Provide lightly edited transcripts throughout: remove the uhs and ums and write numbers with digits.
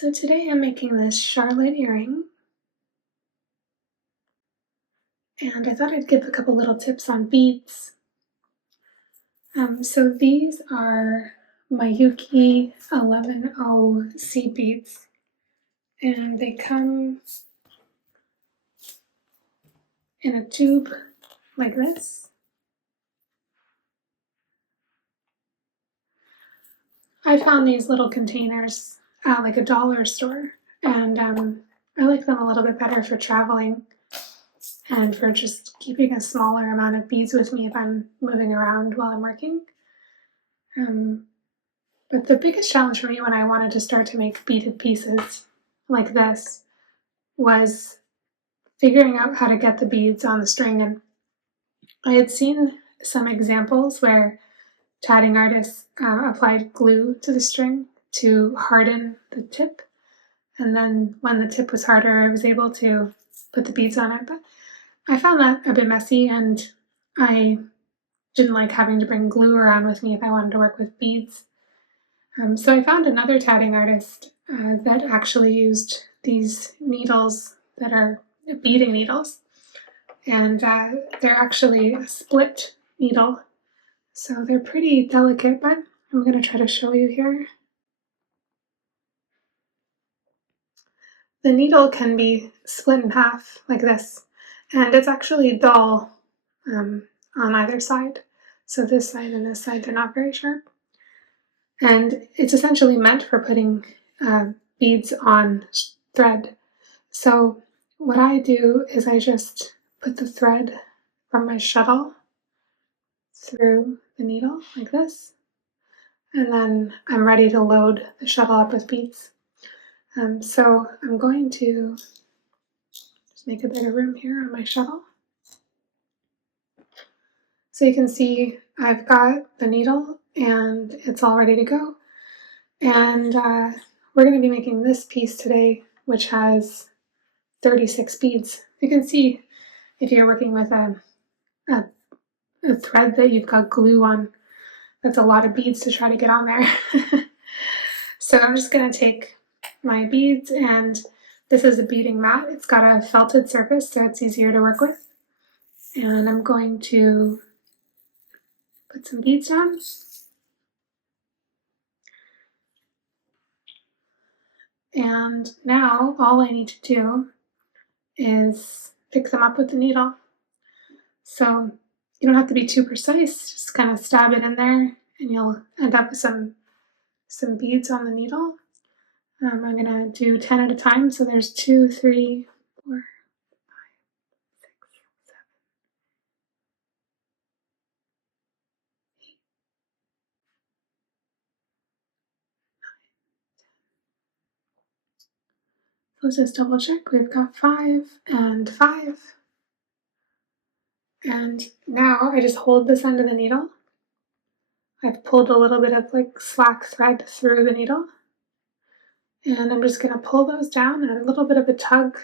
So today I'm making this Charlotte earring, and I thought I'd give a couple little tips on beads. So these are Mayuki 11O seed beads, and they come in a tube like this. I found these little containers at like a dollar store, and I like them a little bit better for traveling and for just keeping a smaller amount of beads with me if I'm moving around while I'm working. But the biggest challenge for me when I wanted to start to make beaded pieces like this was figuring out how to get the beads on the string. And I had seen some examples where tatting artists applied glue to the string to harden the tip. And then when the tip was harder, I was able to put the beads on it. But I found that a bit messy, and I didn't like having to bring glue around with me if I wanted to work with beads. So I found another tatting artist that actually used these needles that are beading needles, and they're actually a split needle. So they're pretty delicate, but I'm going to try to show you here. The needle can be split in half like this, and it's actually dull on either side. So this side and this side, they're not very sharp. And it's essentially meant for putting beads on thread. So what I do is I just put the thread from my shuttle through the needle like this, and then I'm ready to load the shuttle up with beads. So I'm going to just make a bit of room here on my shuttle. So you can see I've got the needle and it's all ready to go. And we're going to be making this piece today, which has 36 beads. You can see if you're working with a thread that you've got glue on, that's a lot of beads to try to get on there. So I'm just going to take my beads, and this is a beading mat. It's got a felted surface, so it's easier to work with. And I'm going to put some beads down. And now all I need to do is pick them up with the needle. So you don't have to be too precise, just kind of stab it in there and you'll end up with some beads on the needle. I'm going to do 10 at a time, so there's 2, 3, 4, 5, 6, 7, 8, 9. Let's just double check. We've got 5 and 5. And now I just hold this end of the needle. I've pulled a little bit of like slack thread through the needle. And I'm just going to pull those down and a little bit of a tug.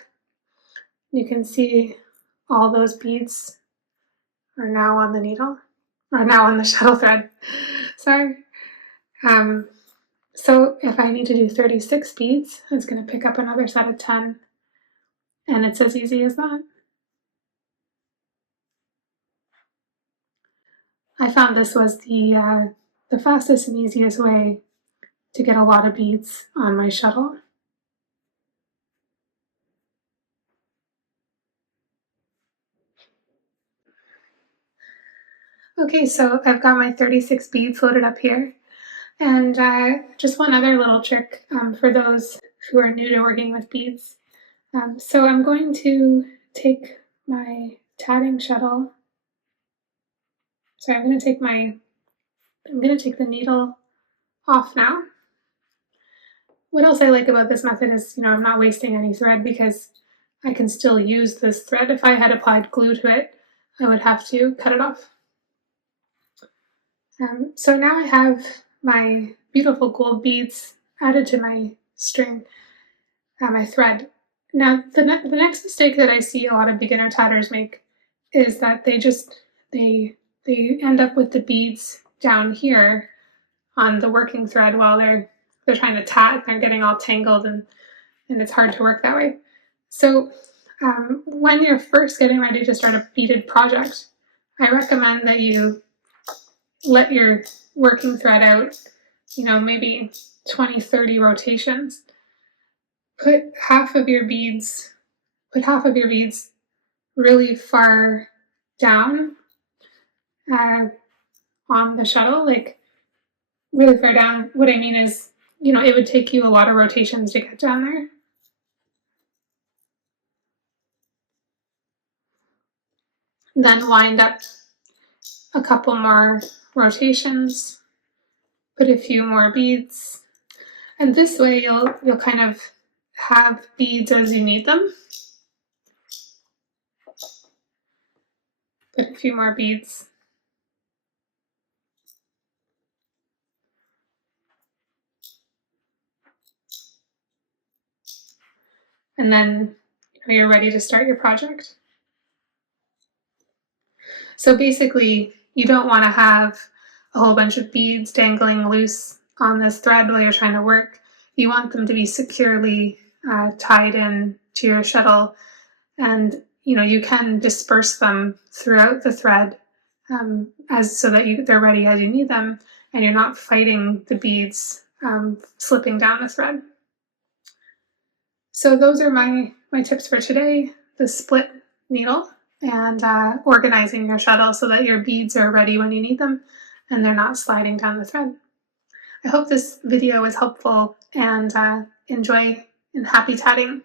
You can see all those beads are now on the needle, or now on the shuttle thread. Sorry. So if I need to do 36 beads, it's going to pick up another set of 10, and it's as easy as that. I found this was the fastest and easiest way to get a lot of beads on my shuttle. Okay, so I've got my 36 beads loaded up here. And just one other little trick for those who are new to working with beads. So I'm going to take my tatting shuttle. Sorry, I'm going to take the needle off now. What else I like about this method is, I'm not wasting any thread because I can still use this thread. If I had applied glue to it, I would have to cut it off. So now I have my beautiful gold beads added to my string, my thread. Now, the next mistake that I see a lot of beginner tatters make is that they end up with the beads down here on the working thread while they're they're trying to tat, and they're getting all tangled, and it's hard to work that way. So when you're first getting ready to start a beaded project, I recommend that you let your working thread out, maybe 20, 30 rotations. Put half of your beads really far down on the shuttle, like really far down. What I mean is, it would take you a lot of rotations to get down there. Then wind up a couple more rotations, put a few more beads, and this way you'll kind of have beads as you need them. Put a few more beads. And then you're ready to start your project. So basically, you don't want to have a whole bunch of beads dangling loose on this thread while you're trying to work. You want them to be securely tied in to your shuttle, and you can disperse them throughout the thread so that they're ready as you need them, and you're not fighting the beads slipping down the thread. So those are my tips for today: the split needle and organizing your shuttle so that your beads are ready when you need them and they're not sliding down the thread. I hope this video was helpful, and enjoy and happy tatting.